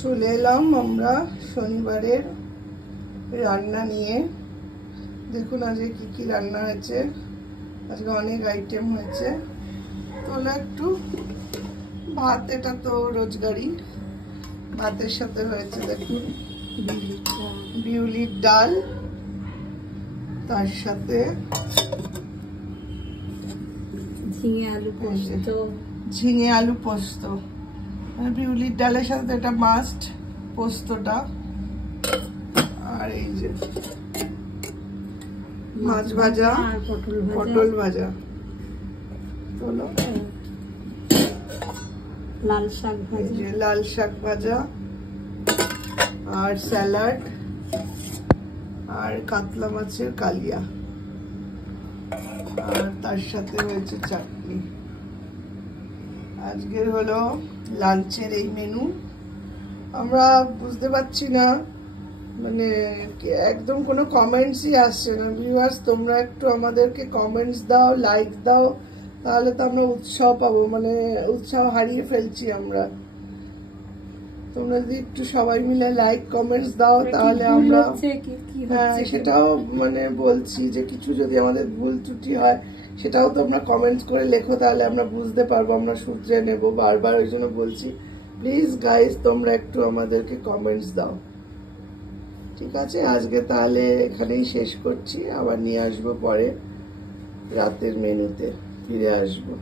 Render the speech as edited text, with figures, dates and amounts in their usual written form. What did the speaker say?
চলে এলাম আমরা শনিবারের রান্না নিয়ে। দেখুন আজকে কি কি রান্না হয়েছে। আজকে অনেক আইটেম হয়েছে। তোলা একটু ভাত, এটা তো রোজগারি। ভাতের সাথে হয়েছে দেখুন বিউলির ডাল, তার সাথে ঝিঙে আলু পোস্ত। বিউলির ডালের সাথে এটা মাস্ট, পোস্তটা। আর এই যে মাছ ভাজা, পটল ভাজা, তোলো লাল শাক ভাজা, লাল শাক ভাজা, আর স্যালাড, আর কাতলা মাছের কালিয়া, আর তার সাথে হয়েছে চাটনি। আজকের হলো লাঞ্চের এই মেনু। আমরা বুঝতে পারছি না, মানে একদম কোনো কমেন্টসই আসছে না। ভিউয়ার্স, তোমরা একটু আমাদেরকে কমেন্টস দাও, লাইক দাও, তাহলে তো আমরা উৎসাহ পাবো। মানে উৎসাহ হারিয়ে ফেলছি আমরা। তোমরা যদি একটু সবাই মিলে লাইক কমেন্টস দাও তাহলে আমরা, হ্যাঁ সেটাও মানে বলছি যে কিছু যদি আমাদের ভুল ত্রুটি হয় সেটাও তোমরা কমেন্টস করে লেখো, তাহলে আমরা বুঝতে পারবো, আমরা শুধরে নেব। বারবার ওই জন্য বলছি, প্লিজ গাইজ তোমরা একটু আমাদেরকে কমেন্টস দাও। ঠিক আছে, আজকে তাহলে এখানেই শেষ করছি। আবার নিয়ে আসবো পরে রাতের মেনুতে, ফিরে আসবো।